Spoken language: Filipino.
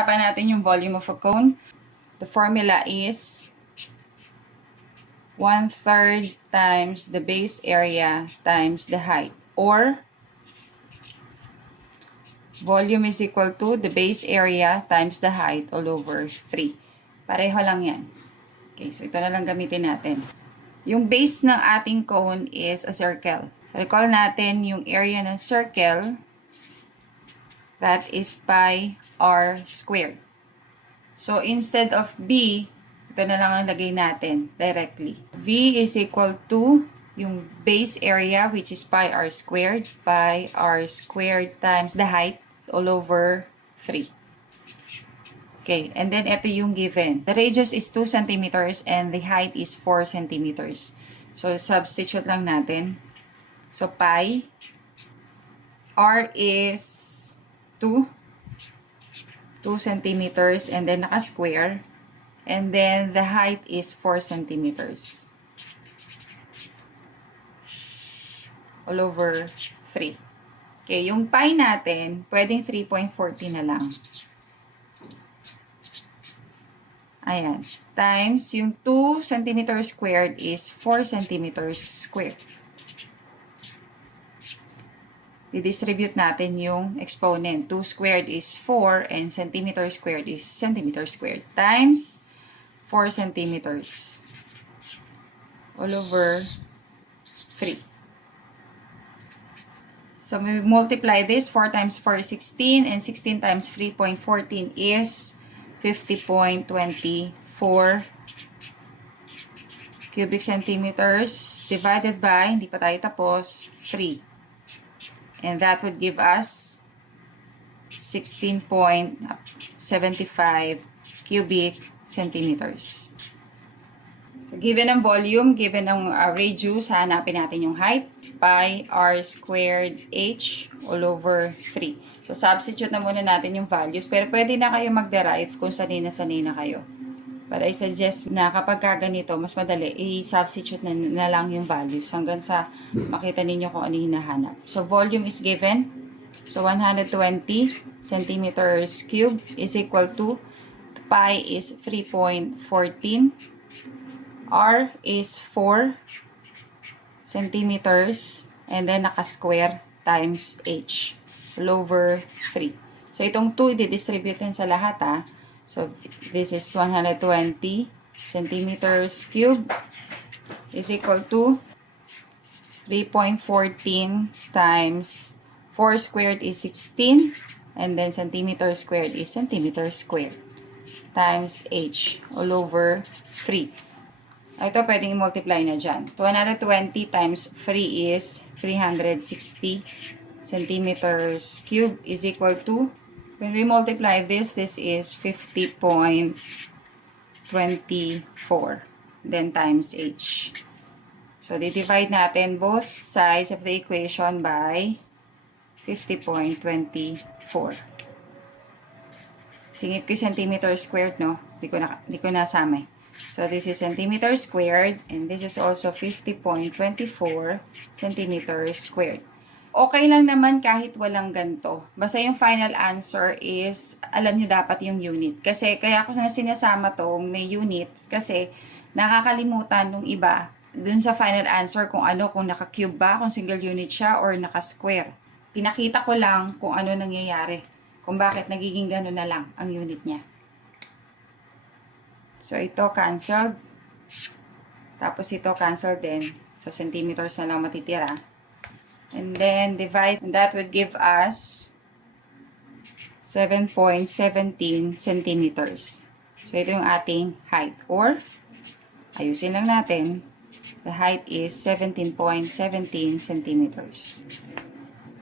pag-usapan natin yung volume of a cone. The formula is 1/3 times the base area times the height, or volume is equal to the base area times the height all over 3. Pareho lang yan. Okay, so ito na lang gamitin natin. Yung base ng ating cone is a circle. So recall natin yung area ng circle, that is pi r squared. So instead of b, ito na lang ang lagay natin directly. V is equal to yung base area, which is pi r squared times the height all over 3. Okay, and then ito yung given. The radius is 2 centimeters and the height is 4 centimeters. So substitute lang natin. So pi, r is 2 centimeters and then naka-square. And then the height is 4 centimeters. All over 3. Okay, yung pi natin, pwedeng 3.40 na lang. Ayan. Times yung 2 centimeters squared is 4 centimeters squared. I-distribute natin yung exponent. 2 squared is 4 and centimeter squared is centimeter squared. Times 4 centimeters. All over 3. So, we multiply this. 4 times 4 is 16 and 16 times 3.14 is 50.24 cubic centimeters divided by, hindi pa tayo tapos, 3. And that would give us 16.75 cubic centimeters. Given ang volume, given ang radius, hanapin natin yung height. Pi r squared h all over 3. So, substitute na muna natin yung values. Pero pwede na kayo mag-derive kung sanay na kayo. But I suggest na kapag ganito, mas madali, i-substitute na lang yung values hanggang sa makita ninyo kung ano yung hinahanap. So, volume is given. So, 120 centimeters cubed is equal to pi is 3.14. R is 4 centimeters and then naka-square times h all over 3. So, itong 2 i-distribute sa lahat ha. So, this is 120 centimeters cubed is equal to 3.14 times 4 squared is 16 and then centimeter squared is centimeter squared times h all over 3. Ito pwedeng i-multiply na dyan. So, 120 times 3 is 360 centimeters cubed is equal to, when we multiply this is 50.24. Then times h. So, divide natin both sides of the equation by 50.24. Singit ko yung centimeter squared, no? Di ko nasama. So, this is centimeter squared and this is also 50.24 centimeters squared. Okay lang naman kahit walang ganito. Basta yung final answer is, alam nyo dapat yung unit. Kasi, kaya ako sinasama to, may unit, kasi nakakalimutan nung iba dun sa final answer kung naka-cube ba, kung single unit siya, or naka-square. Pinakita ko lang kung ano nangyayari. Kung bakit nagiging gano'n na lang ang unit niya. So, ito cancelled. Tapos ito cancelled din. So, centimeters na lang matitira. And then, divide. And that would give us 7.17 centimeters. So, ito yung ating height. Or, ayusin lang natin. The height is 17.17 centimeters.